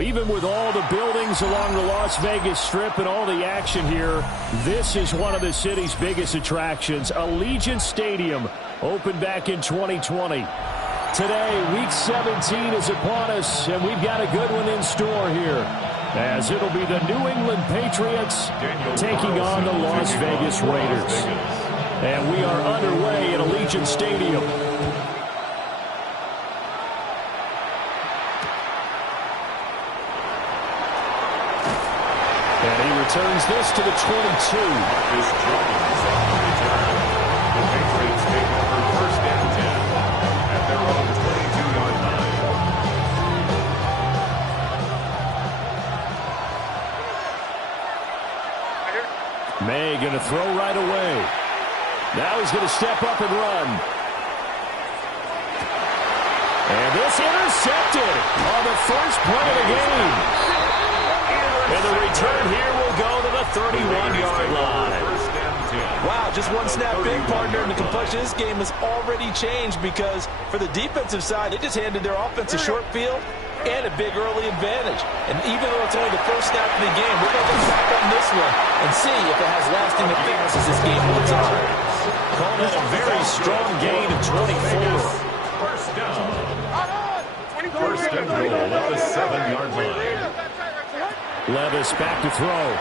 Well, even with all the buildings along the Las Vegas Strip and all the action here, this is one of the city's biggest attractions. Allegiant Stadium opened back in 2020. Today, Week 17 is upon us, and we've got a good one in store here, as it'll be the New England Patriots taking on the Las Vegas Raiders. And we are underway at Allegiant Stadium. And he returns this to the 22. Marcus Jones on the return. The Patriots take over first and 10 at their own 22-yard line. May going to throw right away. Now he's going to step up and run. And this intercepted on the first play of the game. And the return here will go to the 31-yard line. Wow, just one snap in, partner, and the complexion of this game has already changed because for the defensive side, they just handed their offense a short field and a big early advantage. And even though it's only the first snap of the game, we're going to look back on this one and see if it has lasting effects as this game moves on. Calling it a very strong gain of 24. First down. First and goal at the 7-yard line. Levis back to throw.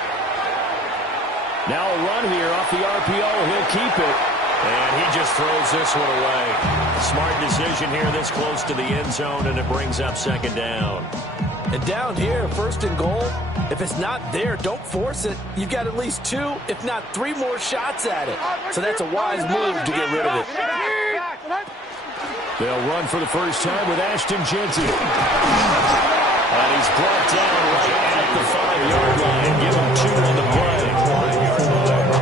Now a run here off the RPO. He'll keep it. And he just throws this one away. Smart decision here this close to the end zone, and it brings up second down. And down here, first and goal, if it's not there, don't force it. You've got at least 2, if not 3 more shots at it. So that's a wise move to get rid of it. They'll run for the first time with Ashton Jeanty. And he's brought down right at the 5-yard line. Give him 2 on the play.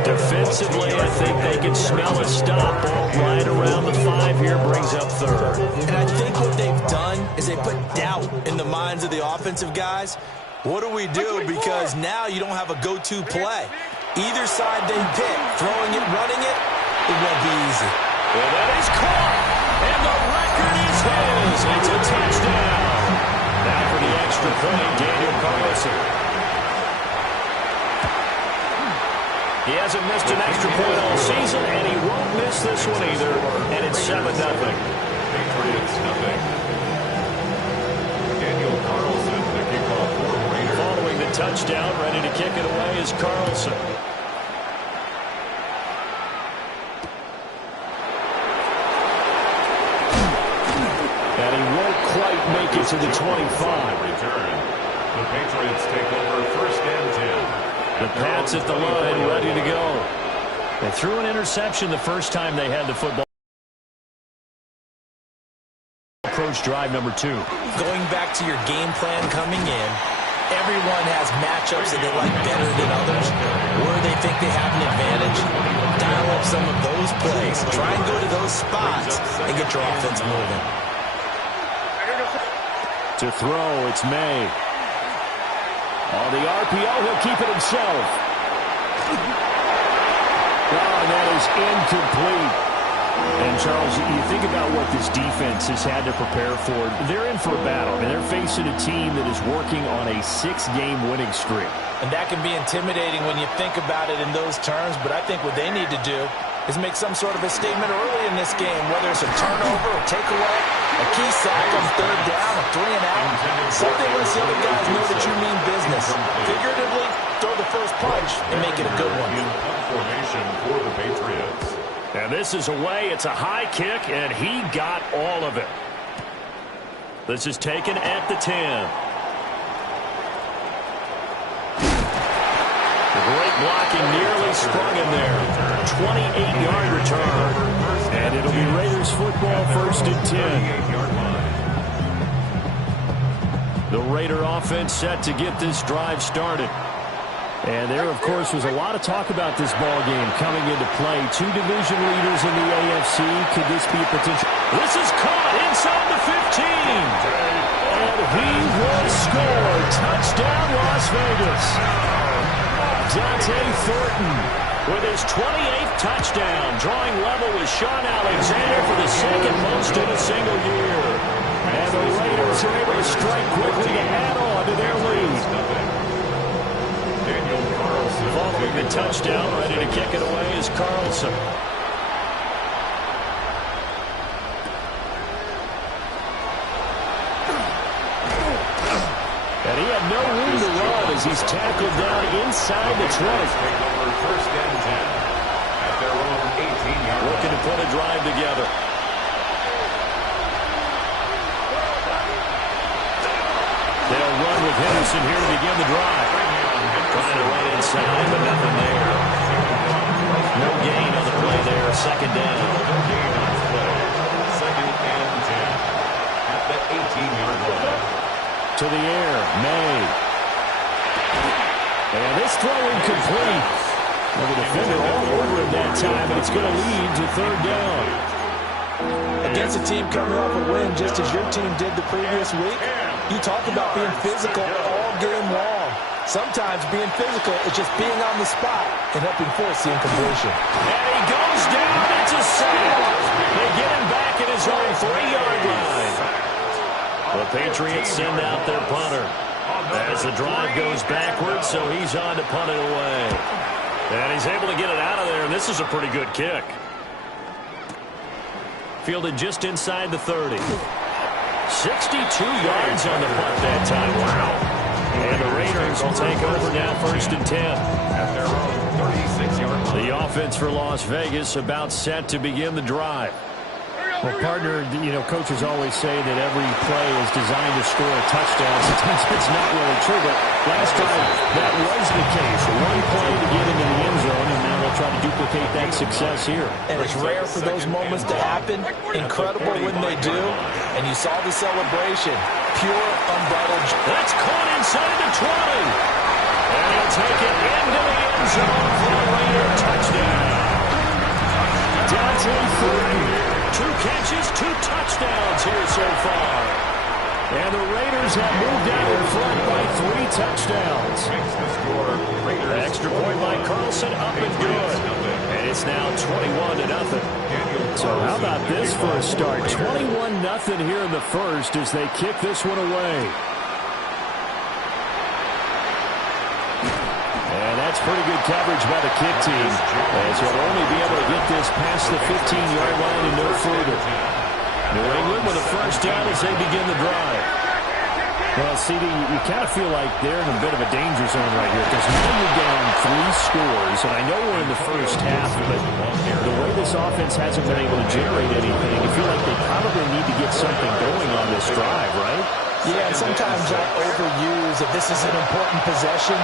Defensively, I think they can smell a stop right around the 5 here. Brings up third. And I think what they've done is they put doubt in the minds of the offensive guys. What do we do? Because now you don't have a go-to play. Either side they pick, throwing it, running it, it won't be easy. Well, that is caught. And the record is his. It's a touchdown. Now for the extra point, Daniel Carlson. He hasn't missed an extra point all season, and he won't miss this one either. And it's 7-0. Patriots nothing. Daniel Carlson, the kickoff for the Raiders. Following the touchdown, ready to kick it away is Carlson. And he won't quite make it to the 25. Return. The Patriots take over first and 10. The Pats at the line, ready to go. They threw an interception the first time they had the football. Approach drive number 2. Going back to your game plan coming in, everyone has matchups that they like better than others. Where they think they have an advantage, dial up some of those plays. Try and go to those spots and get your offense moving. To throw, it's May. On the RPO, he'll keep it himself. Oh, and that is incomplete. And, Charles, you think about what this defense has had to prepare for. They're in for a battle, and they're facing a team that is working on a 6-game winning streak. And that can be intimidating when you think about it in those terms, but I think what they need to do is make some sort of a statement early in this game, whether it's a turnover, a takeaway, a key sack on third down, a 3-and-out. Something lets the other guys know that you mean business. Figuratively, throw the first punch and make it a good one. Formation for the Patriots. And this is away. It's a high kick, and he got all of it. This is taken at the 10. The great blocking nearly sprung him there. 28-yard return. And it'll be Raiders football first and 10. The Raider offense set to get this drive started. And there, of course, was a lot of talk about this ball game coming into play. 2 division leaders in the AFC. Could this be a potential? This is caught inside the 15. And he will score. Touchdown, Las Vegas. Dante Thornton with his 28th touchdown, drawing level with Sean Alexander for the second most in a single year. And the Raiders are able to strike quickly to add on to their lead. Daniel Carlson. Following the touchdown, ready to kick it away is Carlson. And he had no room to run as he's tackled down inside the 20. Take over first and 10 at their own 18-yard line. Looking to put a drive together. They'll run with Henderson here to begin the drive. Trying to run inside, but nothing there. No gain on the play there. Second down. No gain on the play. Second and 10 at the 18-yard line. To the air, May. And this throw incomplete. Well, the defender all over him that time, but it's going to lead to third down. Against a team coming off a win just as your team did the previous week, you talk about being physical all game long. Sometimes being physical is just being on the spot and helping force the incompletion. And he goes down. It's a sack. They get him back at his own 3-yard line. The Patriots send out their punter as the drive goes backwards, so he's on to punt it away. And he's able to get it out of there, and this is a pretty good kick. Fielded just inside the 30. 62 yards on the punt that time. Wow. And the Raiders will take over now first and 10. At their own 36-yard line. The offense for Las Vegas about set to begin the drive. Well, partner, you know, coaches always say that every play is designed to score a touchdown. Sometimes it's not really true, but last time that was the case. One play to get into the end zone, and now they'll try to duplicate that success here. And it's rare for those moments to happen. Incredible when they do. And you saw the celebration. Pure, unbridled. That's caught inside the 20. And he'll take it into the end zone for a Raider touchdown. Dante Ford. 2 catches, 2 touchdowns here so far. And the Raiders have moved out in front by 3 touchdowns. Makes the score. Raiders. Extra point by Carlson, up and good. And it's now 21-0. So how about this for a start? 21-0 here in the first as they kick this one away. And that's pretty good coverage by the kick team, as he'll only be able to get this past the 15-yard line and no further. New England with a first down as they begin the drive. Well, CD, you kind of feel like they're in a bit of a danger zone right here, because now you're down 3 scores, and I know we're in the first half, but the way this offense hasn't been able to generate anything, you feel like they probably need to get something going on this drive, right? Yeah, and sometimes I overuse that this is an important possession.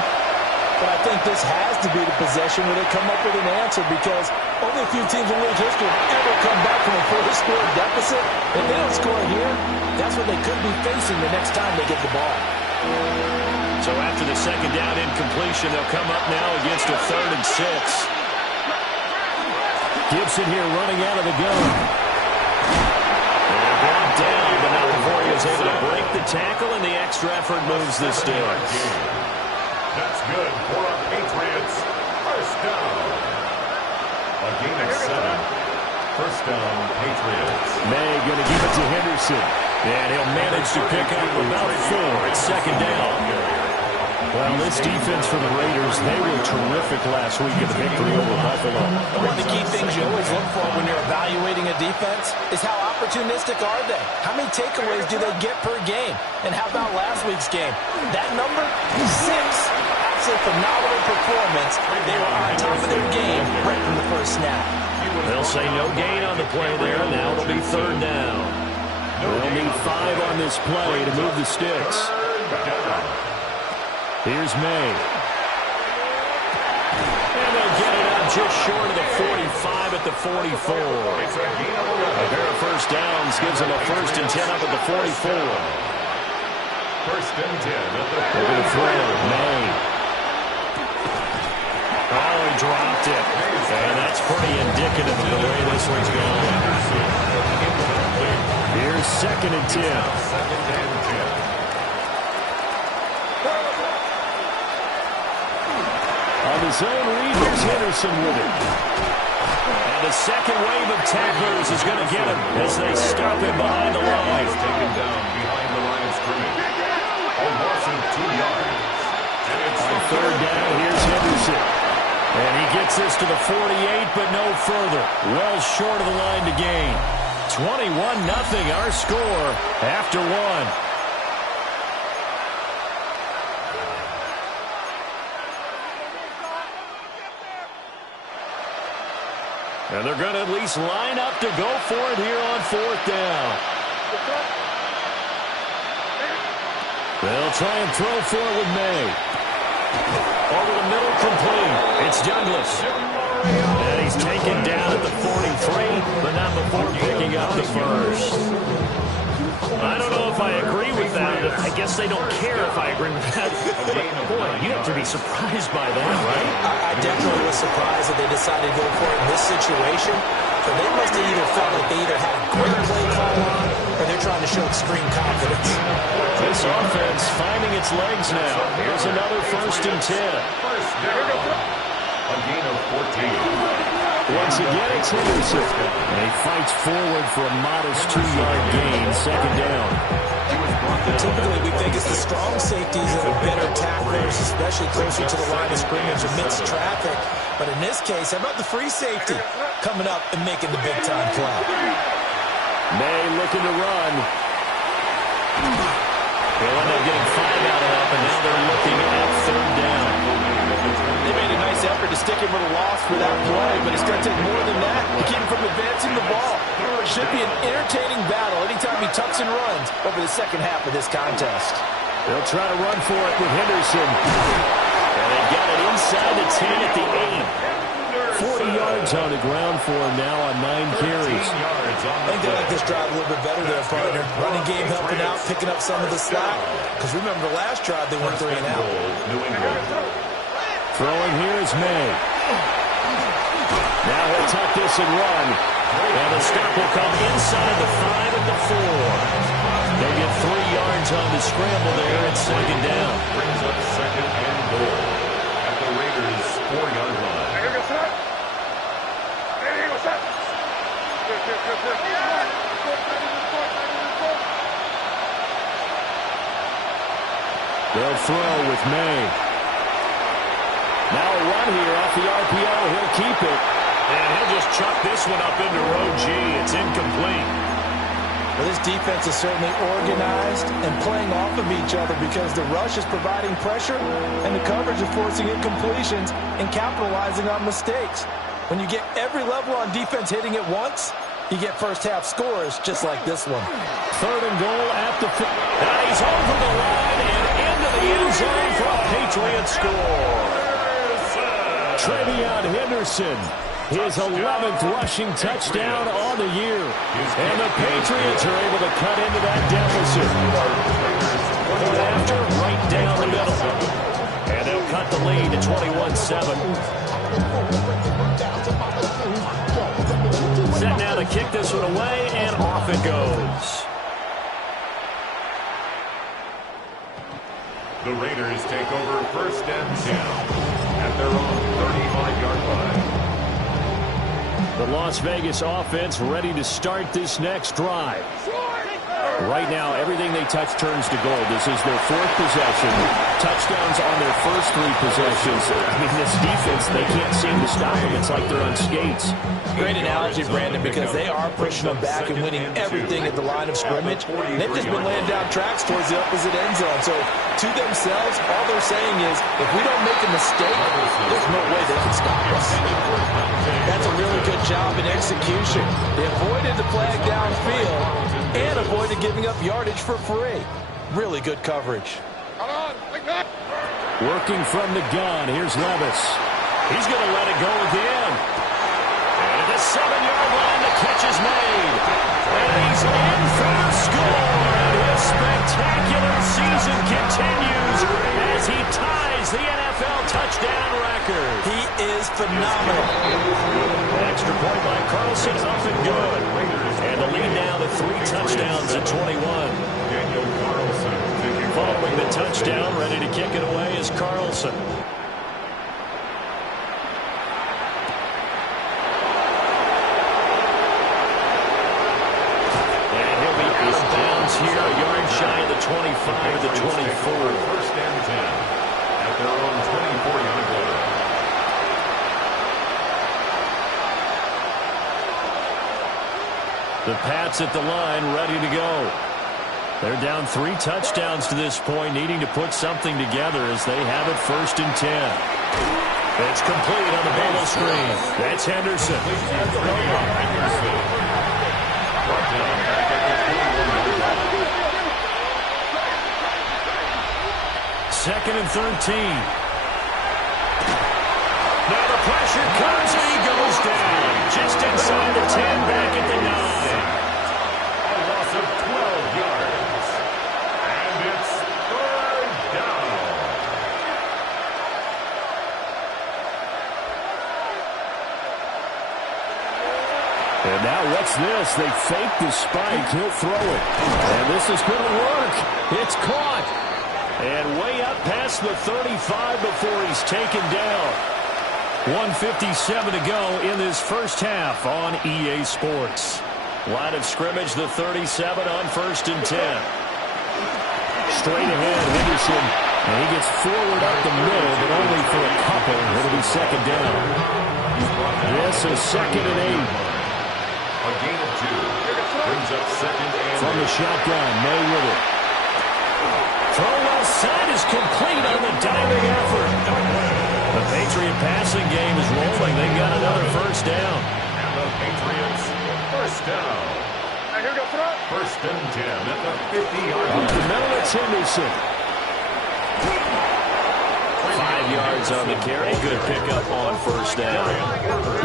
But I think this has to be the possession where they come up with an answer, because only a few teams in league history have ever come back from a 4-score deficit. If they don't score here, that's what they could be facing the next time they get the ball. So after the second down incompletion, they'll come up now against a 3rd and 6. Gibson here running out of the gun. And brought down, but not before he was able to break the tackle, and the extra effort moves the sticks. That's good for our Patriots. First down. A gain of 7. First down, Patriots. May going to give it to Henderson. And he'll manage to pick up about 4 at second down. Well, this defense for the Raiders, they were terrific last week in the victory over Buffalo. One of the key things you always look for when you're evaluating a defense is how opportunistic are they? How many takeaways do they get per game? And how about last week's game? That number? 6. Absolutely phenomenal performance. They were on top of their game right from the first snap. They'll say no gain on the play there. Now it'll be 3rd down. They'll need 5 on this play to move the sticks. Here's May. And they'll get it out just short of the 45 at the 44. A pair of first downs gives them a 1st and 10 up at the 44. 1st and 10 at the 44. They're going to throw May. Oh, he dropped it. And that's pretty indicative of the way this one's going. Here's 2nd and 10. 2nd and 10. On his own read, here's Henderson with it. And the second wave of tacklers is going to get him as they stop him behind the line. He's taken down behind the line of scrimmage. A loss of 2 yards. And it's on third down, here's Henderson. And he gets this to the 48, but no further. Well short of the line to gain. 21-0 our score after one. And they're going to at least line up to go for it here on fourth down. They'll try and throw for it with May. Over the middle, complete. It's Douglas. And he's taken down at the 43, but not before picking up the first. I don't know if I agree with that. I guess they don't care if I agree with that. Boy, you have to be surprised by that, right? I definitely was surprised that they decided to go for it in this situation. But they must have either felt like they either had a great play call on or they're trying to show extreme confidence. This offense finding its legs now. Here's another 1st and 10. first down. A gain of 14. Once again, it's Henderson. And he fights forward for a modest 2-yard gain. Second down. Typically, we think it's the strong safeties that are better tacklers, especially closer to the line of scrimmage amidst traffic. But in this case, how about the free safety coming up and making the big-time play? May looking to run. They'll end up getting 5 out of that, but now they're looking at third down. They made a nice effort to stick him with a loss for that play, but it's going to take more than that to keep him from advancing the ball. It should be an entertaining battle anytime he tucks and runs over the second half of this contest. They'll try to run for it with Henderson. And they got it inside the 10 at the 8. 40 yards on the ground for him now on 9 carries. I think they like this drive a little bit better there, partner. Running game helping out, picking up some of the slack. Because remember, the last drive they went 3 and out. Throwing here is May. Now he'll tuck this and run. And the stop will come inside the 5 at the 4. They get 3 yards on the scramble there at second down. Brings up second and goal at the Raiders' 4-yard line. They'll throw with May. Now a run here off the RPO. He'll keep it. And he'll just chuck this one up into row G. It's incomplete. Well, this defense is certainly organized and playing off of each other because the rush is providing pressure and the coverage is forcing incompletions and capitalizing on mistakes. When you get every level on defense hitting at once, you get first-half scores just like this one. Third and goal at the... And he's over the line and into the end zone for a Patriot score. Travion Henderson, his 11th rushing touchdown on the year. And the Patriots are able to cut into that deficit. Point after, right down the middle. And they'll cut the lead to 21-7. Set now to kick this one away, and off it goes. The Raiders take over 1st and 10 at their own 35-yard line. The Las Vegas offense ready to start this next drive. Right now, everything they touch turns to gold. This is their 4th possession. Touchdowns on their first 3 possessions. I mean, this defense, they can't seem to stop them. It's like they're on skates. Great analogy, Brandon, because they are pushing them back and winning everything at the line of scrimmage. They've just been laying down tracks towards the opposite end zone. So, to themselves, all they're saying is, if we don't make a mistake, there's no way they can stop us. That's a really good job in execution. They avoided the flag downfield and avoided giving up yardage for free. Really good coverage. Working from the gun, here's Levis. He's going to let it go again. And at the 7-yard line, the catch is made. And he's in for the score. And his spectacular season continues as he ties the NFL touchdown record. He is phenomenal. Extra point by Carlson, up and good. And the lead now to 3 touchdowns at 21. Daniel Carlson Following the touchdown, ready to kick it away is Carlson. 5 to the 24. First and 10 at their own 24-yard line. The Pats at the line, ready to go. They're down 3 touchdowns to this point, needing to put something together as they have it first and 10. It's complete on the bubble screen. That's Henderson. Second and 13. Now the pressure comes and he goes down. Just inside the 10, back at the 9. A loss of 12 yards. And it's third down. And now what's this? They fake the spike. He'll throw it. And this is going to work. It's caught. And way up past the 35 before he's taken down. 1:57 to go in this first half on EA Sports. Line of scrimmage, the 37 on first and 10. Straight ahead, Henderson. And he gets forward up the middle, but only for a couple. It'll be second down. This is second and 8. A gain of 2. Brings up second and From the shotgun, May with it. Throw outside is complete on the diving effort. The Patriot passing game is rolling. They got another first down. And the Patriots first down. First and 10 at the 50-yard line. Up the middle, it's Henderson. 5 yards on the carry. Good pickup on first down.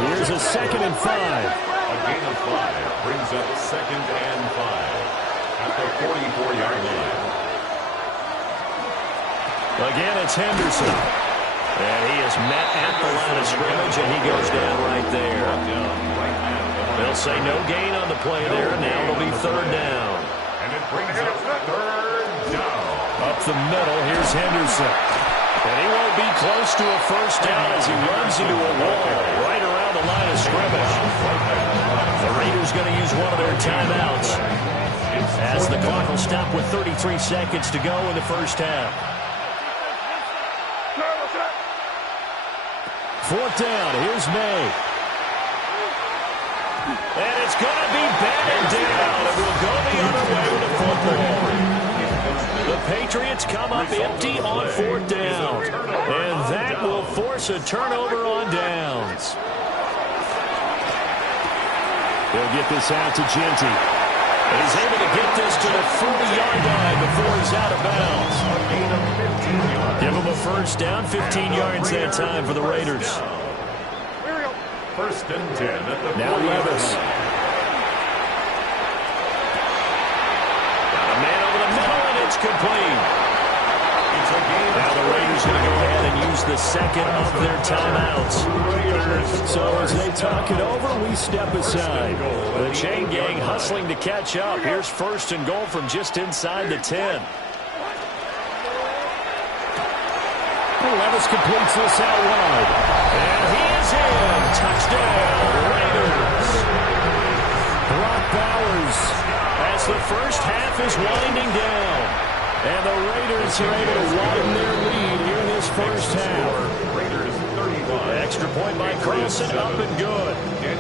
Here's a second and 5. A gain of 5 brings up second and 5 at the 44-yard line. Again, it's Henderson. And he is met at the line of scrimmage, and he goes down right there. They'll say no gain on the play there. Now it'll be third down. And it brings up third down. Up the middle, here's Henderson. And he won't be close to a first down as he runs into a wall right around the line of scrimmage. The Raiders going to use one of their timeouts as the clock will stop with 33 seconds to go in the first half. Fourth down, here's May. And it's going to be batted down. It will go the other way with the football. The Patriots come up empty on fourth down. And that will force a turnover on downs. He'll get this out to Genty. He's able to get this to the 40-yard line before he's out of bounds. Give him a first down, 15 yards that time for the Raiders. First and 10 at the now Levis. Got a man over the middle, and it's complete. Now the Raiders going to go ahead and use the second of their timeouts. So as they talk it over, we step aside. The chain gang hustling to catch up. Here's first and goal from just inside the 10. Levis completes this out wide. And he is in. Touchdown, Raiders. Brock Bowers as the first half is winding down. And the Raiders are able to widen their lead here in this first half. Raiders 31. Extra point by Carlson, up and good.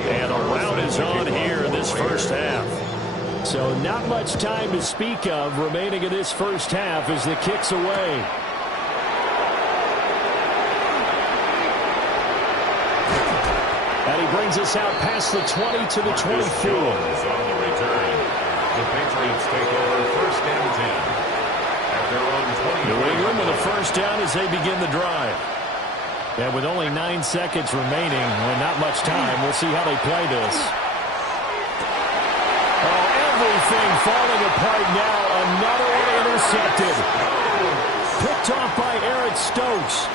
And a round is on here in this first half. So not much time to speak of remaining in this first half as the kick's away. And he brings us out past the 20 to the 24. On the return. The Patriots take over first and 10. At their own 20. New England with a first down as they begin the drive. And with only 9 seconds remaining and not much time, we'll see how they play this. Oh, everything falling apart now. Another one intercepted. Picked off by Eric Stokes.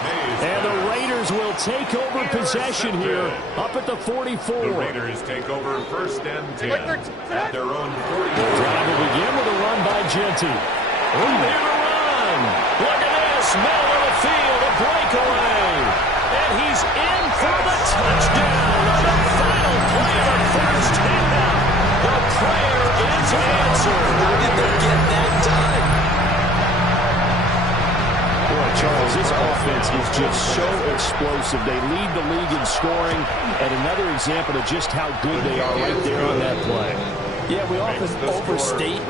And the Raiders will take over possession here up at the 44. The Raiders take over first and 10 at their own 40. The drive will begin with a run by Genty. Here's the run. Look at this. Middle of the field, a breakaway. And he's in for the touchdown on the final play of the first half. The prayer is answered. How did they get that done? offense is just so explosive. They lead the league in scoring, and another example of just how good they are right there on that play. Yeah, we often overstate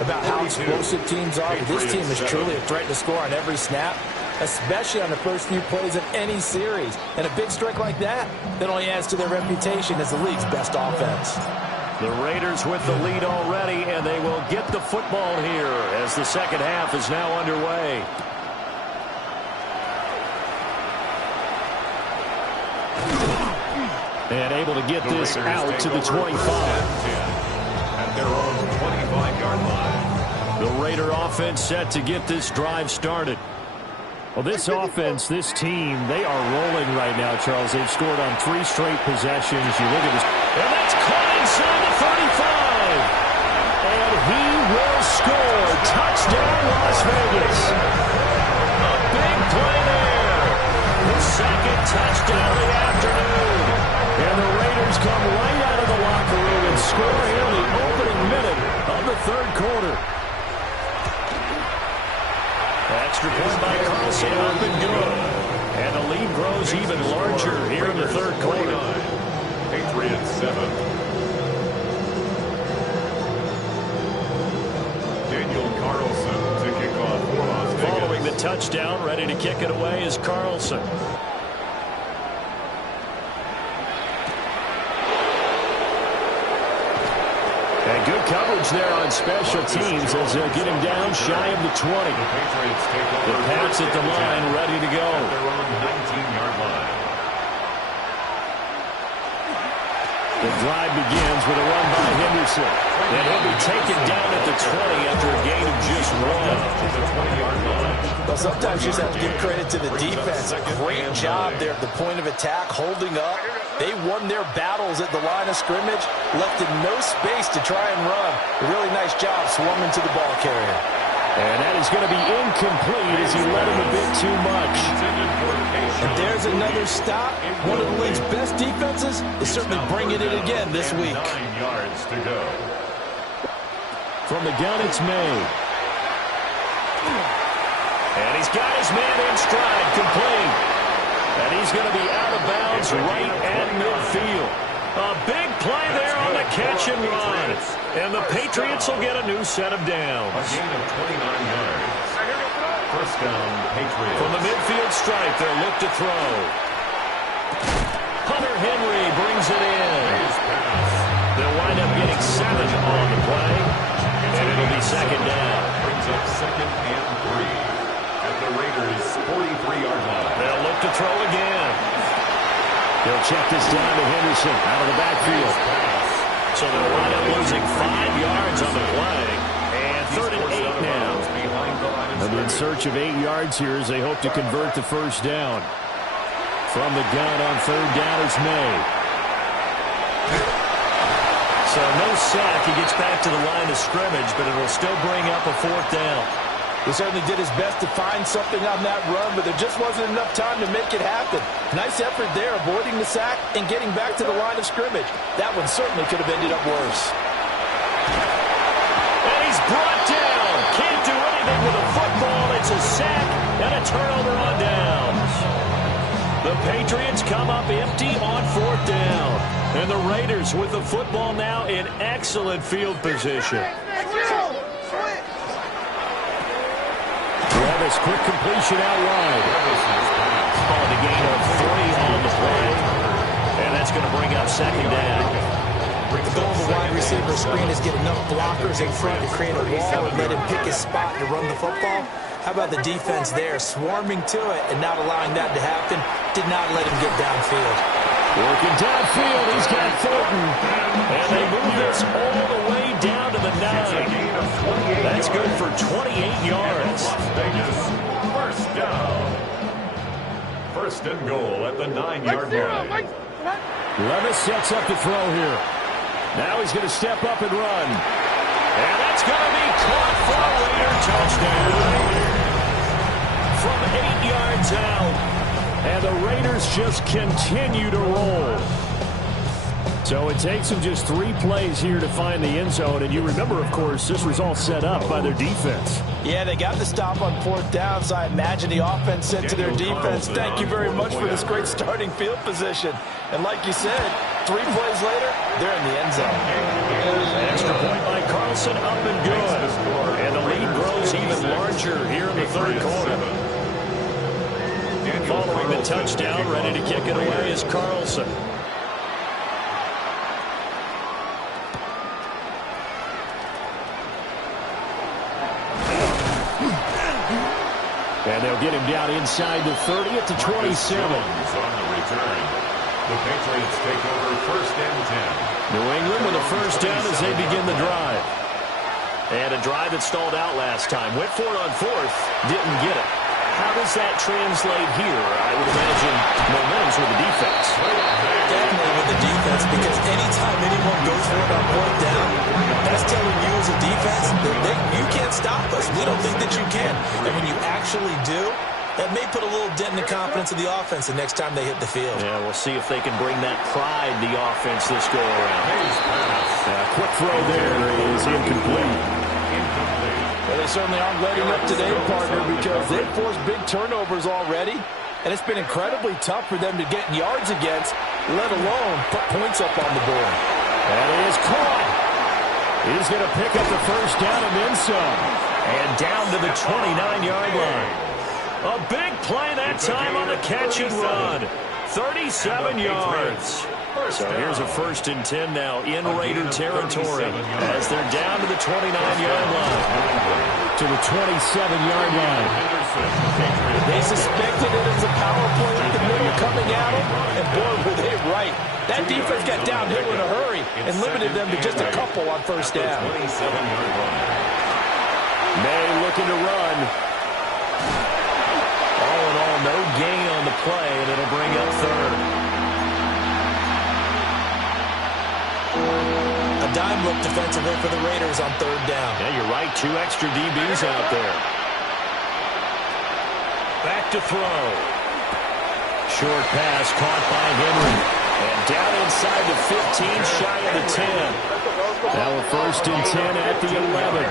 about how explosive teams are, but this team is truly a threat to score on every snap, especially on the first few plays of any series. And a big strike like that only adds to their reputation as the league's best offense. The Raiders with the lead already, and they will get the football here as the second half is now underway. And able to get this out to the 25. At their own 25-yard line. The Raider offense set to get this drive started. Well, this offense, this team, they are rolling right now, Charles. They've scored on 3 straight possessions. You look at this. And that's caught inside the 35. And he will score. Touchdown, Las Vegas. A big play there. The second touchdown of the afternoon. And the Raiders come right out of the locker room and score here in the opening minute of the third quarter. Extra point by Carlson, up and good. And the lead grows even larger here in the third quarter. Patriots 7. Daniel Carlson to kick off for Las Vegas. Following the touchdown, ready to kick it away is Carlson. And good coverage there on special teams as they'll get him down shy of the 20. The Pats at the line, ready to go. They're on the 19-yard line. The drive begins with a run by Henderson. And he'll be taken down at the 20 after a gain of just 1. To the 20-yard line. Well, sometimes you just have to give credit to the defense. A great job there at the point of attack, holding up. They won their battles at the line of scrimmage, left in no space to try and run. A really nice job swarming to the ball carrier. And that is going to be incomplete as he led him a bit too much. And there's another stop. One of the league's best defenses is certainly bringing it again this week. 9 yards to go. From the gun, it's May. And he's got his man in stride, complete. And he's going to be out of bounds right at midfield. A big play there on the catch and run. And the Patriots will get a new set of downs. A gain of 29 yards. First down, Patriots. From the midfield stripe, they'll look to throw. Hunter Henry brings it in. They'll wind up getting 7 on the play. And it'll be second down. Brings up second and 3. At the Raiders' 43-yard line. They'll look to throw again. They'll check this down to Henderson out of the backfield. So they'll wind up losing 5 yards on the play. And 3rd and 8 now. They'll be in search of 8 yards here as they hope to convert the first down. From the gun on 3rd down is May. So no sack. He gets back to the line of scrimmage, but it'll still bring up a 4th down. He certainly did his best to find something on that run, but there just wasn't enough time to make it happen. Nice effort there, avoiding the sack and getting back to the line of scrimmage. That one certainly could have ended up worse. And he's brought down. Can't do anything with a football. It's a sack and a turnover on downs. The Patriots come up empty on 4th down. And the Raiders with the football now in excellent field position. Levis, quick completion out wide. On the gain of 3 on the play. And that's going to bring up second down. The goal of a wide receiver screen is get enough blockers in front to create a wall and let him pick his spot to run the football. How about the defense there, swarming to it and not allowing that to happen? Did not let him get downfield. Working downfield, he's got Thornton. And they move this all the way down to the 9. That's good for 28 yards. Las Vegas, first down. First and goal at the 9-yard line. Levis sets up to throw here. Now he's going to step up and run. And that's going to be caught for a Raider touchdown. From 8 yards out. And the Raiders just continue to roll. So it takes them just 3 plays here to find the end zone. And you remember, of course, this was all set up by their defense. Yeah, they got the stop on 4th down, so I imagine the offense said to their defense, thank you very much for this great starting field position. And like you said, 3 plays later, they're in the end zone. An extra point by Carlson, up and good. And the lead grows even larger here in the 3rd quarter. Following the touchdown, ready to kick it away is Carlson. And they'll get him down inside the 30 at the 27. On the return. The Patriots take over 1st and 10. New England with a 1st down as they begin the drive. And a drive that stalled out last time. Went for it on 4th, didn't get it. How does that translate here? I would imagine momentum's with the defense. Definitely with the defense, because anytime anyone goes for it on 4th down, that's telling you as a defense that you can't stop us. We don't think that you can. And when you actually do, that may put a little dent in the confidence of the offense the next time they hit the field. Yeah, we'll see if they can bring that pride to the offense this go-around. Quick throw there is incomplete. Well, they certainly aren't letting up today, partner, because they've forced big turnovers already, and it's been incredibly tough for them to get yards against, let alone put points up on the board. That is caught. He's going to pick up the 1st down and then some. And down to the 29-yard line. A big play that time on the catch and run. 37 yards. So here's a 1st and 10 now in Raider territory as they're down to the 29-yard line. To the 27-yard line. They suspected it as a power play up the middle coming at them, and boy, were they right. That defense got downhill in a hurry and limited them to just a couple on 1st down. May looking to run. All in all, no gain on the play, and it'll bring up 3rd. A dime look defensively for the Raiders on 3rd down. Yeah, you're right. 2 extra DBs out there. Back to throw. Short pass caught by Henry. And down inside the 15, shy of the 10. Now a 1st and 10 at the 11.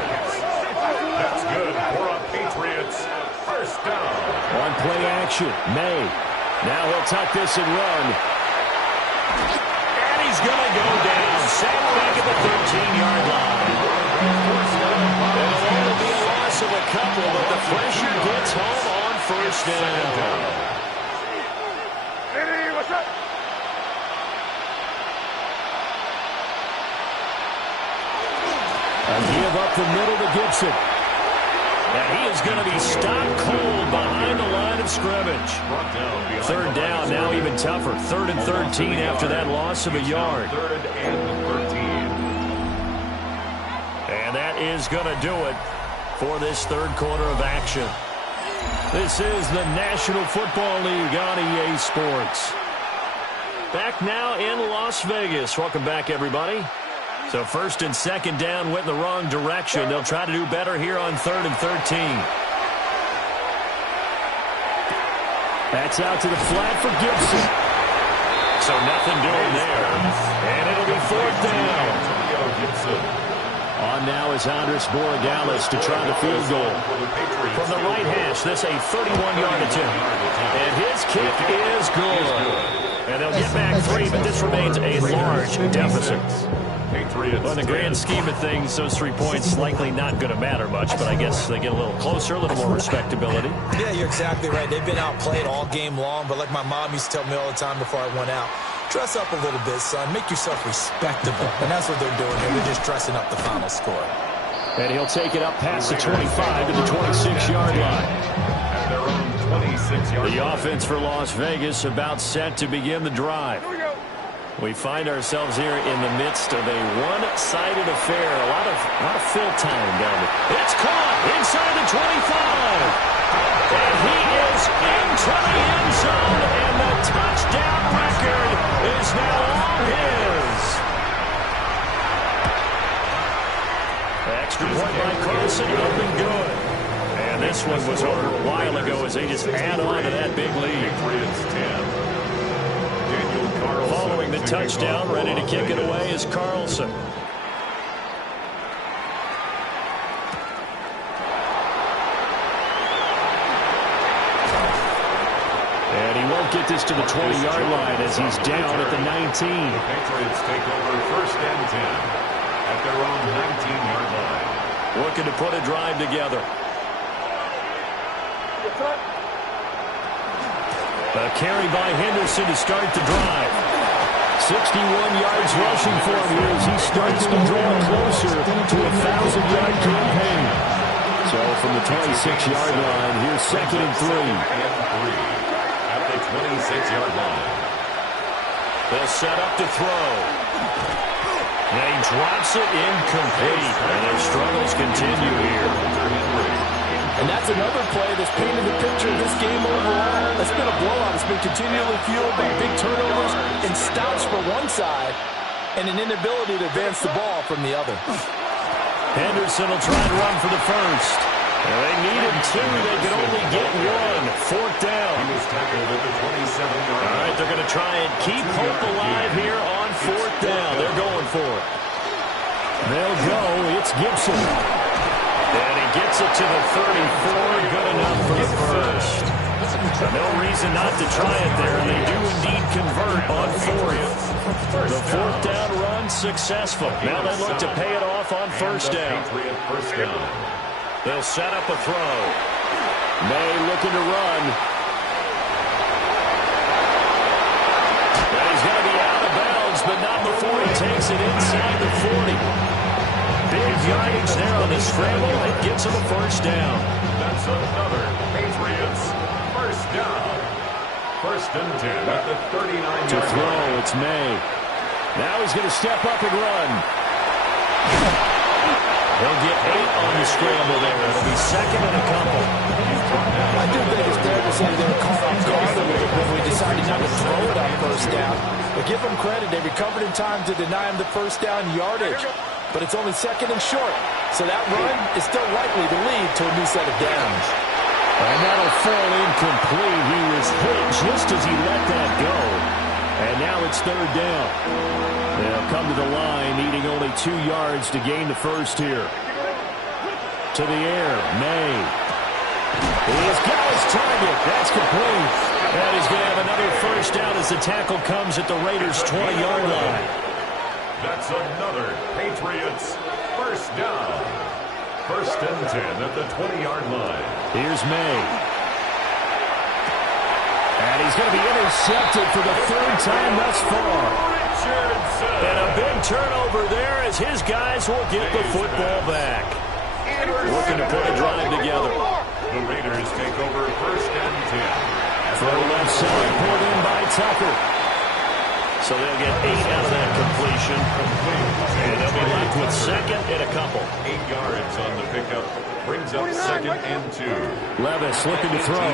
That's good for a Patriots 1st down. On play action, May. Now he'll tuck this and run. And he's going to go down. Sacked back at the 13-yard line. It'll only be a loss of a couple, but the pressure gets home on 1st down. What's up? A give up the middle to Gibson. And he is going to be stopped cold behind the line of scrimmage. 3rd down, now even tougher. 3rd and 13 after that loss of a yard. 3rd and 13. And that is going to do it for this 3rd quarter of action. This is the National Football League on EA Sports. Back now in Las Vegas. Welcome back, everybody. So 1st and 2nd down went in the wrong direction. They'll try to do better here on 3rd and 13. That's out to the flat for Gibson. So nothing doing there. And it'll be 4th down. On now is Andres Borregales to try the field goal. From the right hash, this a 31-yard attempt. And his kick is good. And they'll get back 3, but this remains a large deficit. Well, in the grand scheme of things, those 3 points likely not going to matter much, but I guess they get a little closer, a little more respectability. Yeah, you're exactly right. They've been outplayed all game long, but like my mom used to tell me all the time before I went out, dress up a little bit, son. Make yourself respectable. And that's what they're doing here. They're just dressing up the final score. And he'll take it up past the 25 to the 26-yard line. At their own 26-yard line. The offense for Las Vegas about set to begin the drive. We find ourselves here in the midst of a one-sided affair. A lot of fill time down there. It's caught inside the 25. And he is into the end zone, and the touchdown record is now all his. Extra point by Carlson, up and good. And this one was over a while ago as they just add on to that big lead. Patriots 10. Following the touchdown, ready to kick it away is Carlson. And he won't get this to the 20-yard line as he's down at the 19. The Patriots take over first and 10 at their own 19-yard line. Looking to put a drive together. A carry by Henderson to start the drive. 61 yards rushing for him here as he starts to draw closer to a 1,000-yard campaign. So from the 26-yard line, here's 2nd and 3. 26-yard line. They'll set up to throw. And he drops it incomplete. And their struggles continue here. And that's another play that's painted the picture of this game overall. It's been a blowout. It's been continually fueled by big turnovers and stops for one side and an inability to advance the ball from the other. Henderson will try and run for the first. And they needed 2. They could only get 1. 4th down. He was tackled at the 27-yard line. All right, they're going to try and keep hope alive here on 4th down. They're going for it. They'll go. It's Gibson. And he gets it to the 34. Good enough for the first. No reason not to try it there. They do indeed convert on 4th. The 4th down run successful. Now they look to pay it off on 1st down. They'll set up a throw. May looking to run. And he's going to be out of bounds, but not before he takes it inside the 40. Big yardage there on the scramble. It gets him a 1st down. That's another Patriots 1st down. 1st and 10 at the 39-yard line. To throw, it's May. Now he's going to step up and run. He'll get 8 on the scramble there. It'll be 2nd and a couple. I do think it's fair to say they were caught off guard a little when we decided not to throw it on 1st down. But give them credit. They recovered in time to deny him the 1st down yardage. But it's only 2nd and short. So that run is still likely to lead to a new set of downs. And that'll fall incomplete. He was hit just as he let that go. And now it's 3rd down. They'll come to the line, needing only 2 yards to gain the first here. To the air, May. He's got his target. That's complete. And he's going to have another 1st down as the tackle comes at the Raiders' 20-yard line. That's another Patriots 1st down. 1st and 10 at the 20-yard line. Here's May. And he's going to be intercepted for the 3rd time thus far. And a big turnover there as his guys will get the football back. Looking to put a drive together. The Raiders take over 1st and 10. For the left side, pulled in by Tucker. So they'll get 8 out of that completion. And they'll be left with 2nd and a couple. 8 yards on the pickup. Brings up 2nd and 2. Levis looking to throw.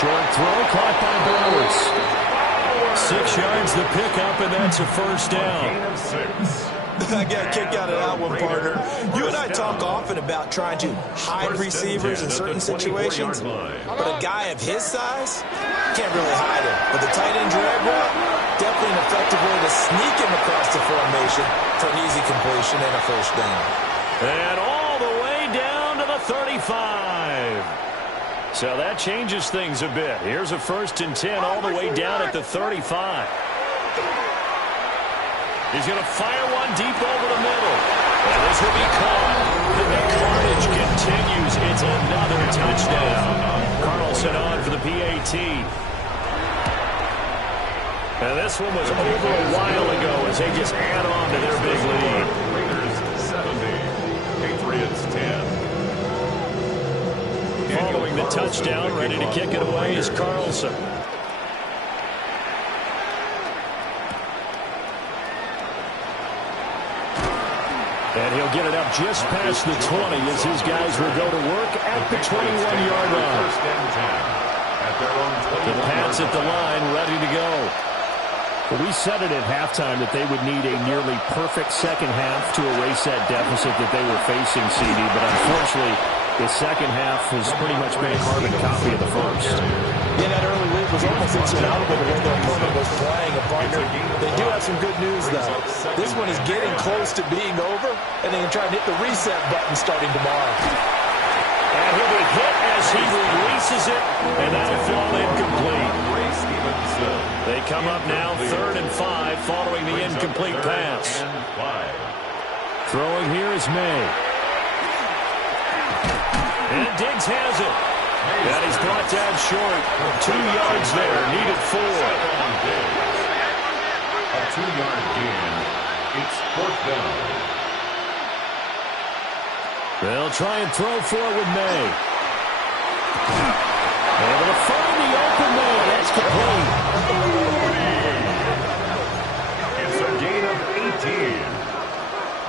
Short throw caught by Bowers. 6 yards the pickup, and that's a 1st down. Gain of 6. I got a kick out of that one, partner. You and I talk often about trying to hide receivers in certain situations, but a guy of his size can't really hide him. With a tight end drag route, definitely an effective way to sneak him across the formation for an easy completion and a 1st down. And all the way down to the 35. So that changes things a bit. Here's a 1st and 10 all the way down at the 35. He's going to fire one deep over the middle. And this will be caught. And the carnage continues. It's another touchdown. Carlson on for the PAT. And this one was over a while ago as they just add on to their big lead. Raiders 70. Patriots 10. Following the touchdown, ready to kick it away is Carlson. And he'll get it up just past the 20 as his guys will go to work at the 21-yard line. The Pats at the line, ready to go. Well, we said it at halftime that they would need a nearly perfect second half to erase that deficit that they were facing, CD, but unfortunately, the second half has pretty much been a carbon copy of the first. Yeah, that early lead was almost insurmountable the way their opponent was playing. A partner, they do have some good news, though. This one is getting close to being over, and they can try and hit the reset button starting tomorrow. And he'll be hit as he releases it, and that'll fall incomplete. They come up now 3rd and 5 following the incomplete pass. Throwing here is May. And Diggs has it. And he's brought down short. 2 yards there, needed 4. A 2-yard gain. It's 4th down. They'll try and throw for it with May. Able to find the open man. That's complete. It's a gain of 18.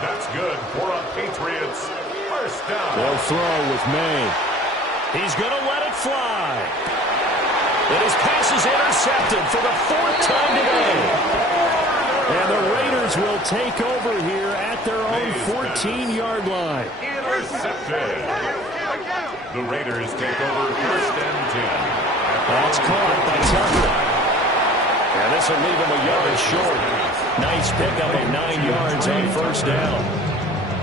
That's good for a Patriots first down. They'll throw with May. He's going to let it fly. And his pass is intercepted for the 4th time today. And the Raiders will take over here at their own 14-yard line. Intercepted. The Raiders take over 1st and 10. That's caught by Tucker. And this will leave him a yard short. Nice pickup of 9 yards on 1st down.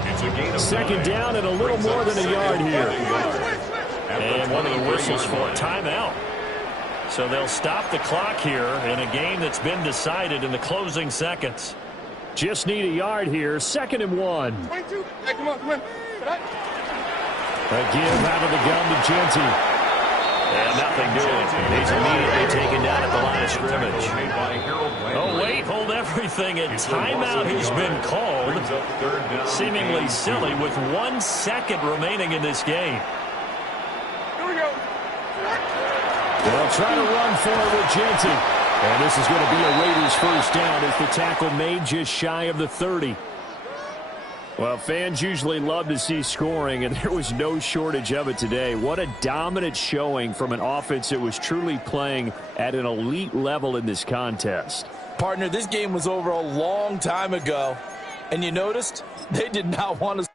It's a gain of 2nd down and a little more than a yard here. And one of the whistles for a timeout. So they'll stop the clock here in a game that's been decided in the closing seconds. Just need a yard here. 2nd and 1. Hey, come on. A give out of the gun to Genty. And nothing doing. He's immediately taken down at the line of scrimmage. Oh, wait, hold everything. A timeout has been called. Seemingly silly with 1 second remaining in this game. Here we go. They'll try to run for it with Genty. And this is going to be a Raiders first down as the tackle made just shy of the 30. Well, fans usually love to see scoring, and there was no shortage of it today. What a dominant showing from an offense that was truly playing at an elite level in this contest. Partner, this game was over a long time ago, and you noticed they did not want to